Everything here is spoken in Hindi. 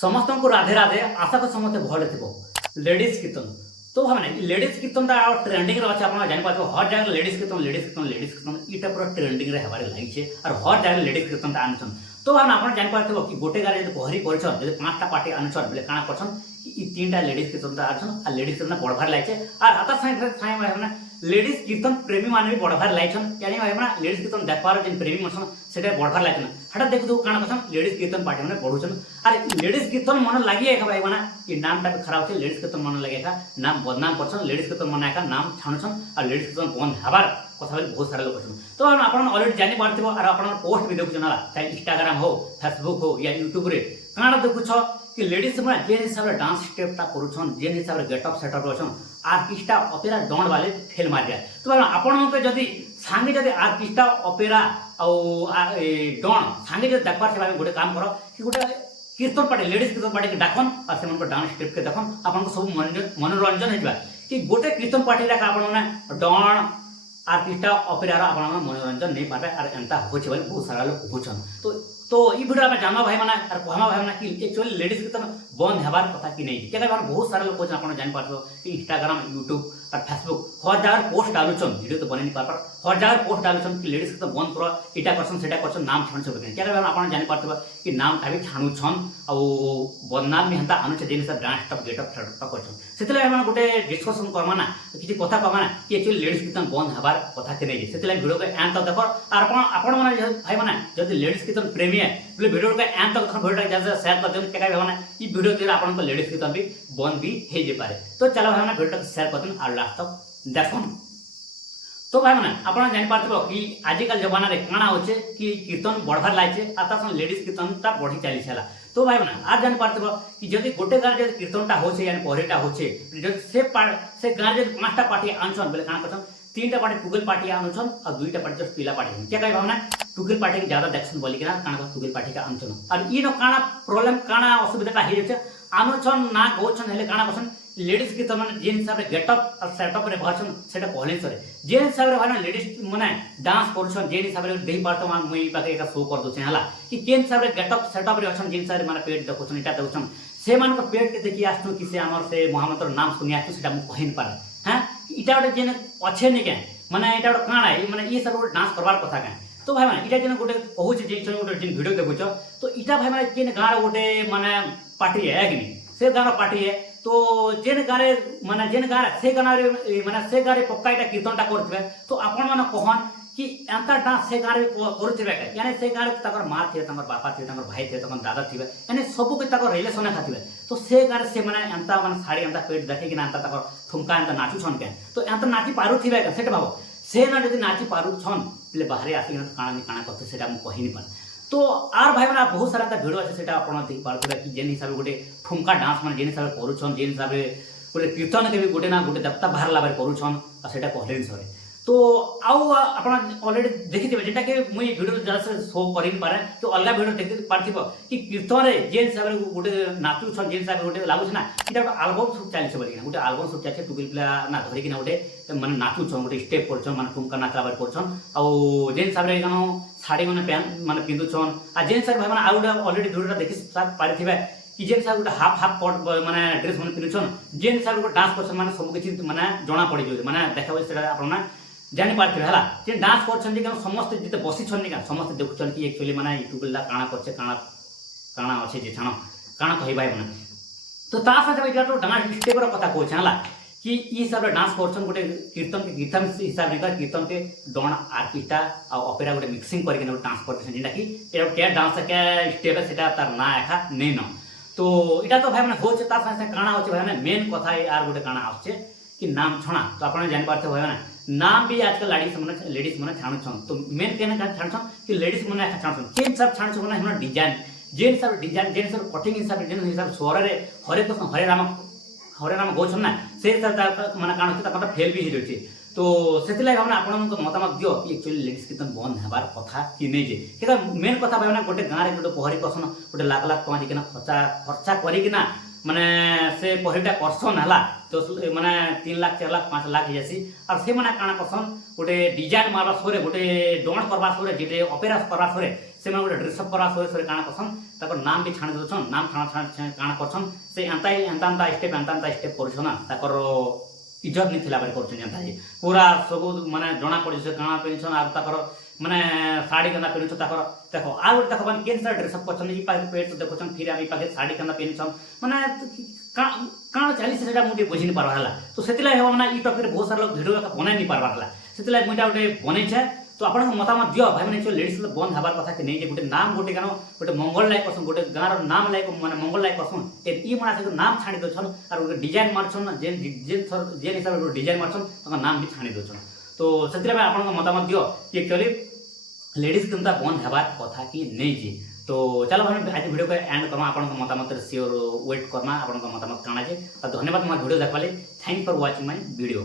समस्त को राधे राधे आशा को समस्त भल थी लेडीज कीर्तन तो भावना लेडीज कीर्तन ट्रेंडिंग अच्छे आप जापार हर जगह लेडीज कीर्तन इटा पूरा ट्रेंडिंग हबार लगी और हर जगह लेडीज कीर्तन आनुन तो भावना आप जापार कि गोटे गाँव जो पहरी कर 5टा पार्टी आनुन बोले काଣା कर 3टा लेडीज कीर्तन आनुन लेडीज कीर्तन बढ़वार लगे और आता साइड भावना लेडीज कीर्तन प्रेमी मैंने भी बढ़वार लाइछन यानी भावना लेडीज कीर्तन देखबार जो प्रेमी मन से बढ़वार लाइछन हटा देखु काଣା करछन लेडीज कीर्तन पार्टी मैंने बढ़ुछन और लेडीज कीर्तन मन लगे भाई माना ये नामटा भी खराब है लेडीज कीर्तन मन लगे नाम बदनाम करछन लेडीज कीर्तन मन नाम छाणुछन और लेडीज कीर्तन बंद हबार कथा बोली बहुत सारा लोग करछन तो आप अलरेडी जानी पारथिबो और आप पोस्ट भी देखुछन चाहे इंस्टाग्राम हो फेसबुक हो या यूट्यूब रे काଣା देखुछ कि लेडीज मैंने जेन हिसाब से डांस स्टेपटा करुछन जेन हिसाब से गेटअप सेटअप रछन आर्टिस्टा अपेरा डंड वाले फेल मार जाए तो आपण जदि सांगे जदि आर्टिस्टा अपेरा डन सांगे जब देखबार से गोटे काम कर कि गोटे कीर्तन पार्टी लेडीज कीर्तन पार्टी के डाकन और से डांस स्टेप के देखन आपन सब मनोरंजन हो कि गोटे कीर्तन पार्टी डन आर्टिस्टा अपेरा आप मनोरंजन नहीं पारे और एंता हो बहुत सारा लोग होचन तो ये वीडियो में जानवा भाई माना और कहमा भाई माना कि एक्चुअली लेडीज कीर्तन बंद हबार कथा कि नहीं क्या बहुत सारा लोग आप जान पार्थ कि इंस्टाग्राम यूट्यूब और फेसबुक हर जगह पोस्ट डालुचन वीडियो तो बने नहीं पार हर जगह पोस्ट डालुचन कि लेडीज कीर्तन बंद कर इटा करछन नाम छाण सब क्या आप जान पार्थ कि नामटा भी छाणुछन आ बदनाम भी हेन्ता आनुछ जेन हिसाब डांस स्टप गेटअप सेटअप करछन सेतले हम गोटे डिस्कशन करवा ना किछि कथा कहमा ना कि एक्चुअली लेडीज कीर्तन बंद हबार कथा कि नहीं सेतले वीडियो को एंड तक देखो और आपण माने भाई माने जदि लेडीज कीर्तन प्रेमी है बोले वीडियो को एंड तक वीडियो जैसे शेयर कर देन क्या भावना ये वीडियो द्वारा आपन को लेडीज कीर्तन भी बंद भी हो जे पारे तो चलो भावना वीडियो को शेयर कर देन और लास्ट तक देखो तो भाई मैंने आप जान पार्थ कि आजिकल जमाना रे काଣା होचे कि कीर्तन बढ़वार लागे आता लेडीज कीर्तनटा बढ़ी चली छला तो भाई मैंने आज जान पार्थ कि जदि गोटे गाँव जब कीर्तनटा होचे यानी पहरीटा होचे से गाँव जब 5टा पार्टी आनुन बोले काଣା करछन 3टा पार्टी टुगेल पार्टी आनुन और 2टा पार्टी जस्ट पीला पार्टी क्या कही भावना टुगेल पार्टी ज्यादा देखन बोली काଣା टुगेल पार्टी का आनुन और ये काଣା प्रॉब्लम काଣା असुविधाटा हो जाए आनुन ना गौछन हेले काଣା करछन लेडीज कीर्तन मैंने जेन हिसाब से गेटअप और सेटअप रे भरछन सेटा कहले सरे जेन हिसाब रे भाई लेडीज माने डांस करछन जेन हिसाब रे देई पारतो मान मुई पाके एक शो कर दोछे हला कि केन हिसाब रे गेटअप सेटअप रे अछन जेन हिसाब रे माने पेट देखछन इटा देखछन से मान को पेट के देखि आस्तु कि से हमर से मोहम्मद रो नाम सुनि आस्तु सेटा मु कहिन पारे हैं इटा गोटे जेन अच्छे नि के माने इटा गोटे काଣା है माने ये सब गोटे डांस करबार कथा के तो भाई माने इटा जेन गोटे कहूछ जे गोटे जेन वीडियो देखुछ तो इटा भाई माने केन गाँव गोटे माने पार्टी है कि नहीं से गाँव पार्टी है तो जेन गाँव माने जेन गाँव से गाँव माने से गाँव पक्का इटा कीर्तनटा करथिबे तो आपण माने कहन कि एंता डांस से गाँव करुथिबे यानी से गाँव तकर माँ थे तकर बापा थे तकर भाई थे तकर दादा थे यानी सब के तकर रिलेशन खाथिबे तो से गाँव से माने एंता माने साड़ी एंता पेट देखे कि एंता तकर ठुमका एंता नाचुछन के तो एंता नाची पारुथिबे के सेटा भाव से ना जदि नाची पारुछन बोले बाहर आसी काଣା करते सेटा मु कहि नहीं पारे तो आर भाई मैंने बहुत सारा वीडियो अच्छे से देख पारे कि जेन हिसाब से गोटे ठुमका डांस मैंने जेन हिसाब से करुछन जेन हिसाब से गोटे कीर्तन के भी गोटे ना गोटे देवता बाहर लाभ करुछन और सेटा कहले सरे तो आउ आप अलरेडी देखिथे जेटा कि मुई वीडियो जरा शो कर पारे तो अलग वीडियो देख पार्थिब कि कीर्तन रे जेन हिसाब से गोटे नाचुछन जेन हिसाब से गोटे लागुछ ना इटा गोटे आल्बम शूट चलছে बोलिना गोटे आल्बम शूट चलছে टुकिल पिला ना धरिकिना गोटे माने नाचुछन गोटे स्टेप करछन माने ठुमका नाचा बार करछन आ जेन हिसाब रे गानो साड़ी माने पैंट माने पिंदुछन आ जेन हिसाब भाई माने आ गोटे अलरेडी वीडियो देखि पारिथिबे कि जेन हिसाब गोटे हाफ कोट माने ड्रेस माने पिंदुछन जेन हिसाब गोटे डांस करछन माने सब किछि माने जणा पड़ी जाय माने देखाबे सेटा आपन जानी पार्थिबे हला जे डांस करछन जे समस्त जते बसिछन निका समस्त देखुछन कि एक्चुअली माने यूट्यूब ला काଣା करछे काଣା अछि जे छानो काଣା कहि भाई माने तो ता साथे इटा तो डांस स्टेप रो कथा कहछ हला कि ई सब डांस करछन गोटे कीर्तन के गीतम हिसाब रे कीर्तन के डन आर्टिस्टा आ ओपेरा गोटे मिक्सिंग करके डांस करछन जेटा कि के डांस के स्टेप सेटा तार ना एखा नै न तो इटा तो भाई माने होछ ता साथे काଣା होछ भाई माने मेन कथा यार गोटे काଣା आछे कि नाम छणा तो आपण जानि पारथे भाई माने नाम भी आजकल लेडीज मैंने छाणुछन तो मेन केन छाणुछन कि लेडीज मैंने छाणुछन जेन सब छाणुछन माने हमरा डिजाइन जेन सब कटिंग हिसाब जेन हिसाब स्वर रे हरे कृष्ण हरे राम गौछन ना से माने काण होते तकर फेल भी हो जाउछि तो सेतिला भावना आपण मतामत दियो कि एक्चुअली लेडीज कीर्तन बंद हबार कथा कि नै जे केता मेन कथा भावना गोटे गाँव रे गोटे पहरी करसन गोटे लाख लाख टका दिकिना खर्चा करिकिना माने से पहरीटा करसन हला तो माने 3 लाख 4 लाख 5 लाख जासी और से माने काଣା करसन गोटे डिजाइन मारबा सोरे गोटे डोण करबा सोरे जेटे ऑपेरा करबा सोरे से माने गोटे ड्रेस अप करबा सोरे काଣା करसन ତାଙ୍କର ନାମ ବି ଛାଣି ଦେଉଛନ୍ ନାମ କାଣା କରଛନ୍ ସେ ଏନ୍ତା ସ୍ଟେପ୍ କରୁଛନ୍ ନା ତାଙ୍କର ଇଜ୍ଜତ ନି ଥିଲା ବେଲେ କରୁଛନ୍ ଯେନ୍ତା ଯେ ପୁରା ସବୁ ମାନେ ଜଣା ପଡୁଛି ସେ କାଣା ପିନ୍ଧଛନ୍ ଆଉ ତାଙ୍କର ମାନେ ଶାଢ଼ୀ କେନ୍ତା ପିନ୍ଧୁଛନ୍ ତାଙ୍କର ଦେଖ ଆଉ ଗୋଟେ ଦେଖ ମାନେ କେନ୍ ଡ୍ରେସଅପ୍ କରଛନ୍ ଇ ପାଖେ ପେଟ ଦେଖୁଛନ୍ ଫିର୍ ଆମେ ଇ ପାଖେ ଶାଢ଼ୀ କେନ୍ତା ପିନ୍ଧଛନ୍ ମାନେ କାଣା ଚାଲିଛି ସେଟା ମୁଁ ଟିକେ ବୁଝି ନି ପାରବା ହେଲା ତ ସେଥିଲାଗି ହେବ ମାନେ ଇ ଟପିକ୍ରେ ବହୁତ ସାରା ଲୋକ ଭିଡ଼ିଓ ବନାଇ ନି ପାରବା ହେଲା ସେଥିଲାଗି ମୁଇଁଟା ଗୋଟେ ବନେଇଛେ তো আপনার মতামত দিও ভাই মানে লেডিস বন্ধ হবার কথা কি নেই যে গোটে নাম গোটে কেন গোটে মঙ্গল লাইক করছন গোটে গাঁর নাম লাইক মানে মঙ্গল লাইক করছন ই মানে আসলে নাম ছাড়ি দেছন আর গোটে ডিজাইন মারছন না যে হিসাবে গোটে ডিজাইন মারছন তার নাম বি ছাড়ি দেছন তো সেটা আপনার মতামত দিও কি একচুয়ালি লেডিস কেনতা বন্ধ হবার কথা কি নেই যে তো চলো ভাই আজ ভিডিও को एंड करमा आपन मतामत सियोर वेट करमा आपन मतामत काना जे धन्यवाद मोर वीडियो देखवाले thank for watching my video.